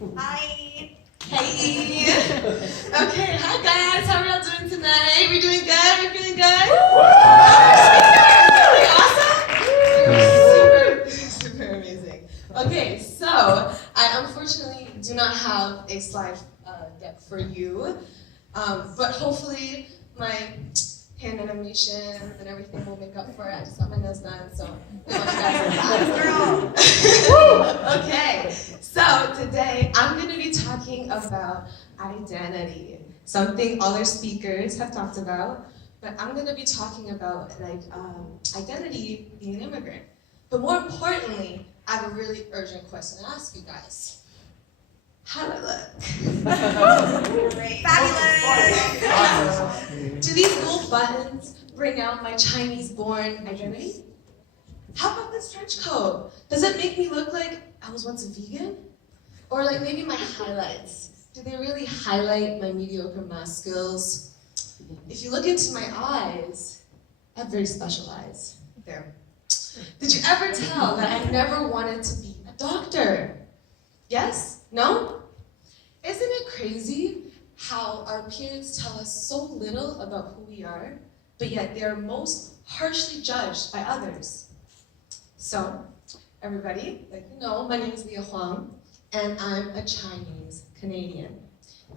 Hi. Hey. Okay, hi guys. How are y'all doing tonight? We doing good? We feeling good? Awesome? Super amazing. Okay, so I unfortunately do not have a slide deck for you, but hopefully my hand animations and everything will make up for it. I just got my nails done, so I want you guys to Okay, so today I'm going to be talking about identity, something all our speakers have talked about, but I'm going to be talking about identity being an immigrant. But more importantly, I have a really urgent question to ask you guys. How do I look? Great. Fabulous. Do these gold buttons bring out my Chinese-born identity? How about this trench coat? Does it make me look like I was once a vegan? Or like maybe my highlights? Do they really highlight my mediocre math skills? If you look into my eyes, I have very special eyes. There. Did you ever tell that I never wanted to be a doctor? Yes? No? Isn't it crazy how our parents tell us so little about who we are, but yet they are most harshly judged by others? So, everybody, like you know, my name is Leah Huang, and I'm a Chinese Canadian.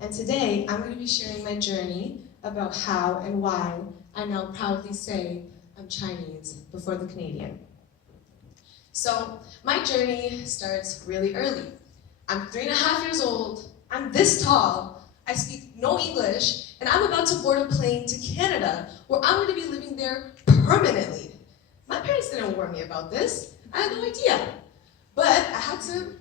And today, I'm going to be sharing my journey about how and why I now proudly say I'm Chinese before the Canadian. So, my journey starts really early. I'm 3.5 years old, I'm this tall, I speak no English, and I'm about to board a plane to Canada, where I'm going to be living there permanently. My parents didn't warn me about this. I had no idea. But I had to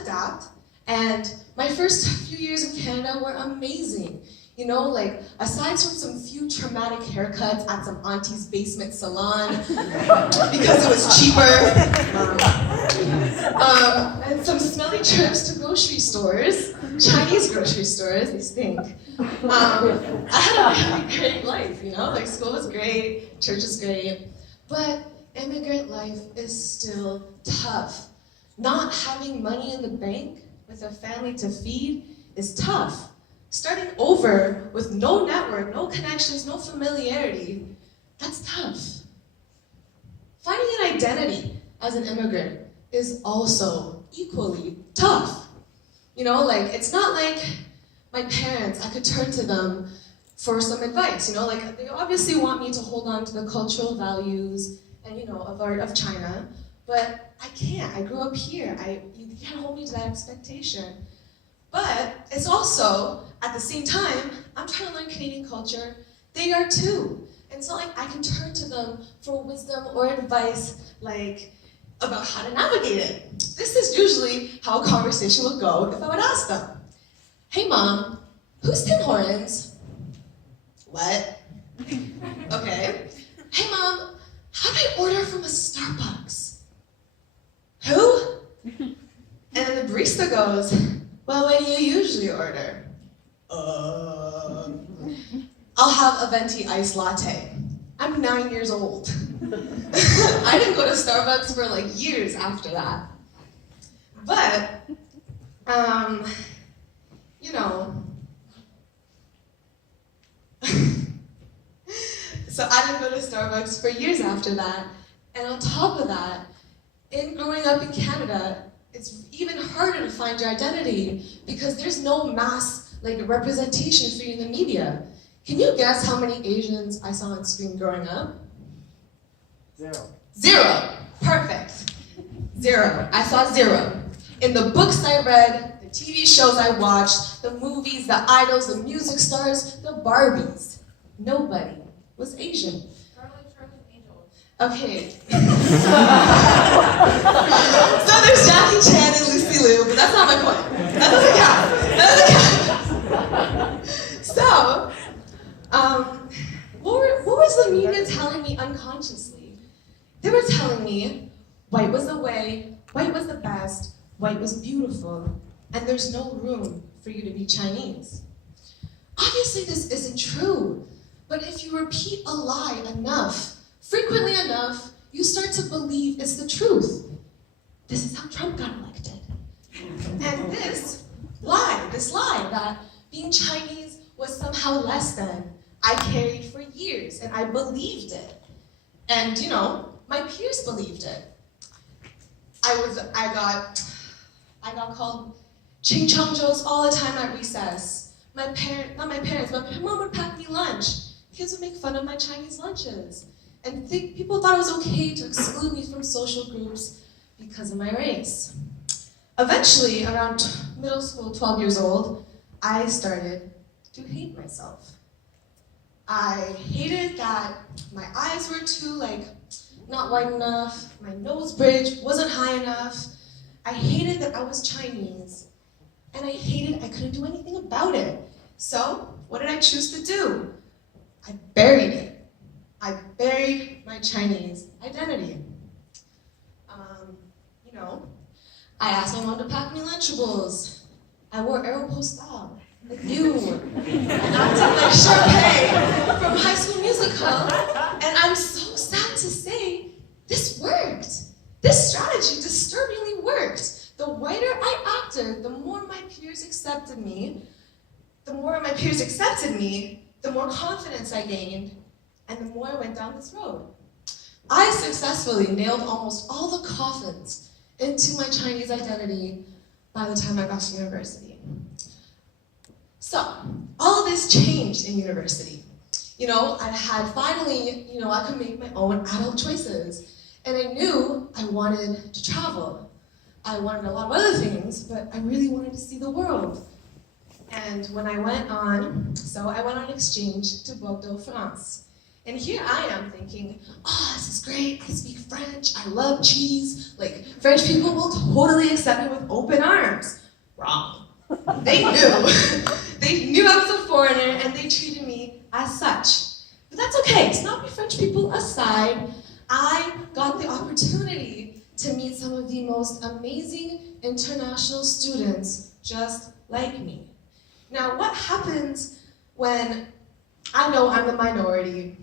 adapt, and my first few years in Canada were amazing. You know, like, aside from some few traumatic haircuts at some auntie's basement salon, because it was cheaper, and some smelly trips to grocery stores, Chinese grocery stores, they stink. I had a really great life, you know, like school was great, church was great, but immigrant life is still tough. Not having money in the bank with a family to feed is tough. Starting over with no network, no connections, no familiarity, that's tough. Finding an identity as an immigrant is also equally tough. You know, like, it's not like my parents, I could turn to them for some advice, you know, like, they obviously want me to hold on to the cultural values and, you know, of China, but I can't. I grew up here. You can't hold me to that expectation. But it's also, at the same time, I'm trying to learn Canadian culture. They are too. And it's not like I can turn to them for wisdom or advice, like, about how to navigate it. This is usually how a conversation would go if I would ask them. Hey Mom, who's Tim Hortons? What? Okay. Hey Mom, how do I order from a Starbucks? Who? And then the barista goes, well, what do you usually order? I'll have a venti iced latte. I'm 9 years old. I didn't go to Starbucks for like years after that. But, you know, so I didn't go to Starbucks for years after that. And on top of that, in growing up in Canada, it's even harder to find your identity because there's no mass representation for you in the media. Can you guess how many Asians I saw on screen growing up? 0. 0. Perfect. 0. I saw 0. In the books I read, the TV shows I watched, the movies, the idols, the music stars, the Barbies, nobody was Asian. Okay. So there's Jackie Chan and Lucy Liu, but that's not my point. That doesn't count. That doesn't count. So, what was the media telling me unconsciously? They were telling me white was the way, white was the best, white was beautiful, and there's no room for you to be Chinese. Obviously this isn't true, but if you repeat a lie enough, frequently enough, you start to believe it's the truth. This is how Trump got elected. And this this lie that being Chinese was somehow less than. I carried for years, and I believed it. And my peers believed it. I got called Ching Chong Joes all the time at recess. Not my parents, but my mom would pack me lunch. Kids would make fun of my Chinese lunches. And people thought it was okay to exclude me from social groups because of my race. Eventually, around middle school, 12 years old, I started to hate myself. I hated that my eyes were too, not wide enough, my nose bridge wasn't high enough. I hated that I was Chinese. And I hated I couldn't do anything about it. So, what did I choose to do? I buried it. I buried my Chinese identity. I asked my mom to pack me Lunchables. I wore Aeropostale, like you. I acted like Sharpay from High School Musical. And I'm so sad to say, this worked. This strategy disturbingly worked. The whiter I acted, the more my peers accepted me. The more my peers accepted me, the more confidence I gained, and the more I went down this road. I successfully nailed almost all the coffins into my Chinese identity by the time I got to university. So, all of this changed in university. I had finally, I could make my own adult choices. And I knew I wanted to travel. I wanted a lot of other things, but I really wanted to see the world. And when I went on exchange to Bordeaux, France. And here I am thinking, this is great, I speak French, I love cheese, French people will totally accept me with open arms. Wrong. They knew. They knew I was a foreigner, and they treated me as such. But that's okay, snappy French people aside, I got the opportunity to meet some of the most amazing international students just like me. Now, what happens when I know I'm the minority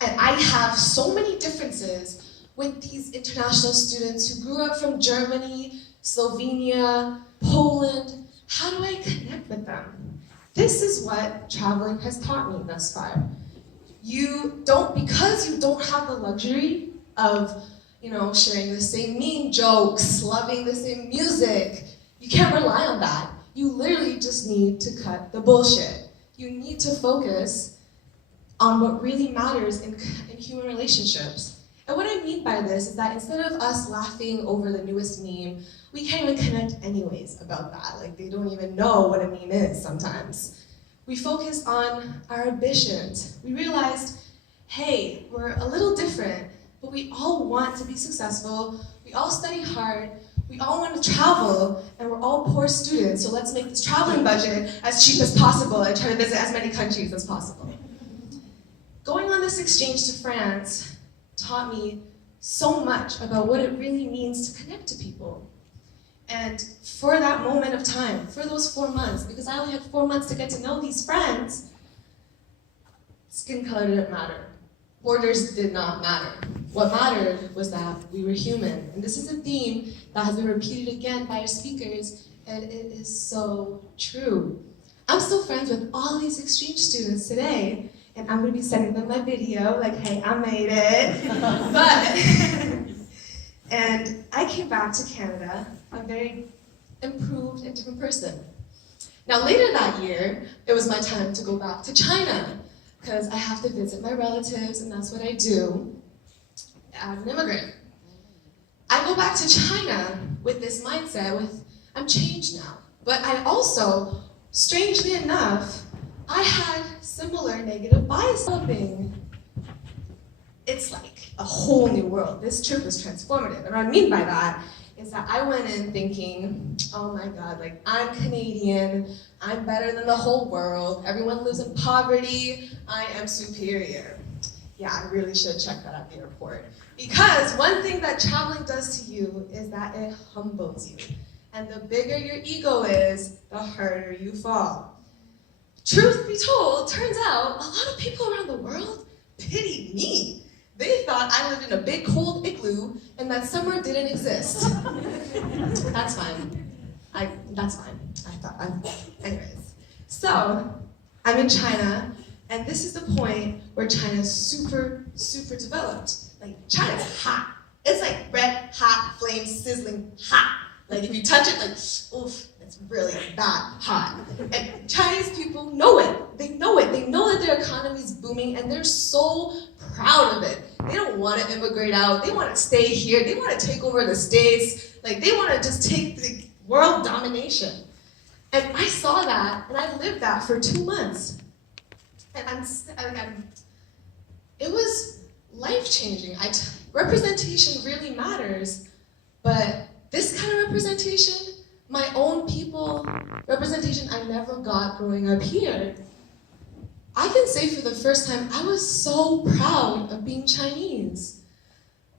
and I have so many differences with these international students who grew up from Germany, Slovenia, Poland? How do I connect with them? This is what traveling has taught me thus far. Because you don't have the luxury of, sharing the same meme jokes, loving the same music, you can't rely on that. You literally just need to cut the bullshit. You need to focus on what really matters in human relationships. And what I mean by this is that instead of us laughing over the newest meme, we can't even connect anyways about that. They don't even know what a meme is sometimes. We focus on our ambitions. We realized, hey, we're a little different, but we all want to be successful. We all study hard. We all want to travel, and we're all poor students, so let's make this traveling budget as cheap as possible and try to visit as many countries as possible. Going on this exchange to France taught me so much about what it really means to connect to people. And for that moment of time, for those 4 months, because I only had 4 months to get to know these friends, skin color didn't matter. Borders did not matter. What mattered was that we were human. And this is a theme that has been repeated again by our speakers, and it is so true. I'm still friends with all these exchange students today, and I'm gonna be sending them my video, hey, I made it. And I came back to Canada a very improved and different person. Now later that year, it was my time to go back to China, because I have to visit my relatives, and that's what I do as an immigrant. I go back to China with this mindset I'm changed now. But I also, strangely enough, I had similar negative bias developing. It's like a whole new world. This trip was transformative. And what I mean by that is that I went in thinking, oh my God, I'm Canadian, I'm better than the whole world, everyone lives in poverty, I am superior. Yeah, I really should check that at the airport. Because one thing that traveling does to you is that it humbles you. And the bigger your ego is, the harder you fall. Truth be told, turns out a lot of people around the world pitied me. They thought I lived in a big cold igloo and that summer didn't exist. That's fine. That's fine. Anyways, so I'm in China, and this is the point where China is super, super developed. Like, China's hot. It's like red, hot, flame, sizzling, hot. Like, if you touch it, like, oof, it's really that hot. And Chinese people know it. They know it. They know that their economy is booming, and they're so proud of it. They don't want to immigrate out. They want to stay here. They want to take over the States. Like, they want to just take the world domination. And I saw that, and I lived that for 2 months. And it was life-changing. Representation really matters, but this kind of representation, my own people, representation I never got growing up here, I can say for the first time, I was so proud of being Chinese.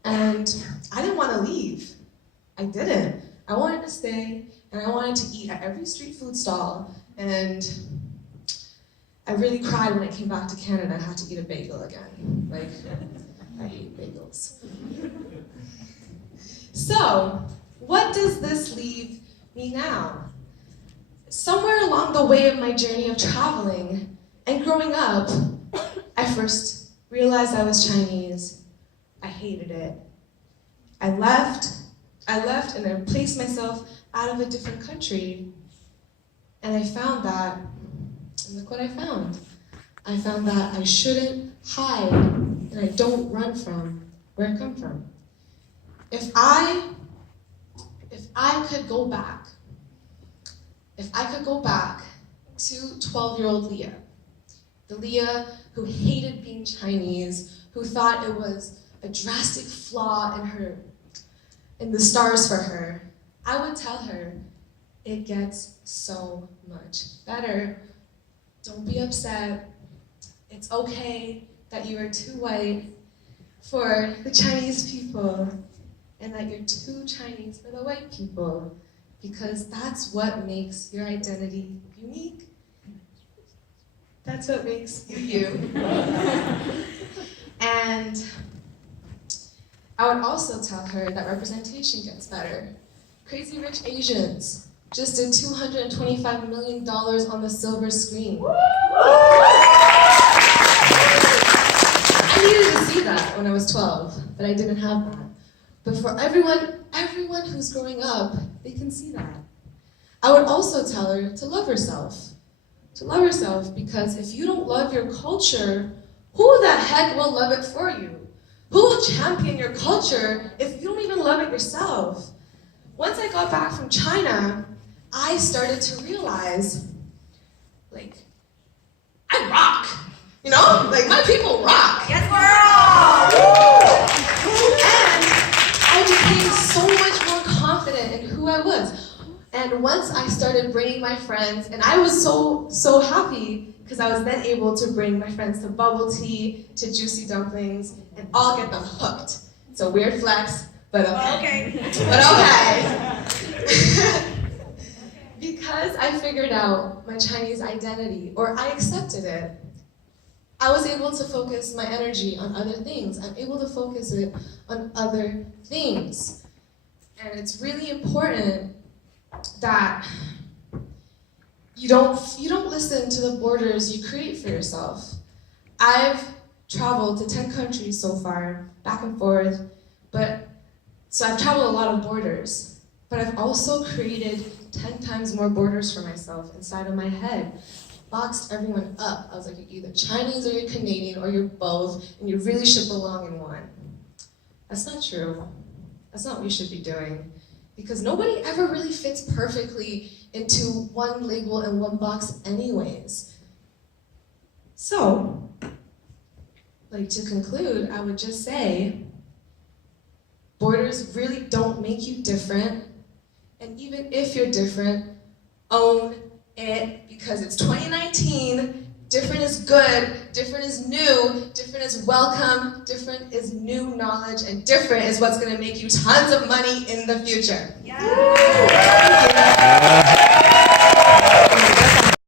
And I didn't want to leave. I didn't. I wanted to stay, and I wanted to eat at every street food stall, and I really cried when I came back to Canada and had to eat a bagel again. Like, I hate bagels. So, what does this leave me now? Somewhere along the way of my journey of traveling and growing up, I first realized I was Chinese. I hated it. I left and I placed myself out of a different country. And I found that, and look what I found. I found that I shouldn't hide and I don't run from where I come from. If I could go back, to 12-year-old Leah, the Leah who hated being Chinese, who thought it was a drastic flaw in the stars for her, I would tell her, it gets so much better. Don't be upset. It's okay that you are too white for the Chinese people and that you're too Chinese for the white people, because that's what makes your identity unique. That's what makes you you. And I would also tell her that representation gets better. Crazy Rich Asians just did $225 million on the silver screen. I needed to see that when I was 12, but I didn't have that. But for everyone who's growing up, they can see that. I would also tell her to love herself. To love herself, because if you don't love your culture, who the heck will love it for you? Who will champion your culture if you don't even love it yourself? Once I got back from China, I started to realize, like, I rock. You know? Like, my people rock. Yes, girl! And I became so much more confident in who I was. And once I started bringing my friends, and I was so happy because I was then able to bring my friends to bubble tea, to juicy dumplings, and all get them hooked. It's a weird flex, but okay. But okay. Because I figured out my Chinese identity, or I accepted it, I was able to focus my energy on other things. I'm able to focus it on other things. And it's really important that you don't listen to the borders you create for yourself. I've traveled to 10 countries so far, back and forth, so I've traveled a lot of borders, but I've also created 10 times more borders for myself inside of my head. Boxed everyone up. I was like, you're either Chinese or you're Canadian or you're both, and you really should belong in one. That's not true. That's not what we should be doing. Because nobody ever really fits perfectly into one label and one box anyways. So, like, to conclude, I would just say, borders really don't make you different. And even if you're different, own it, because it's 2019. Different is good, different is new, different is welcome, different is new knowledge, and different is what's going to make you tons of money in the future. Yeah.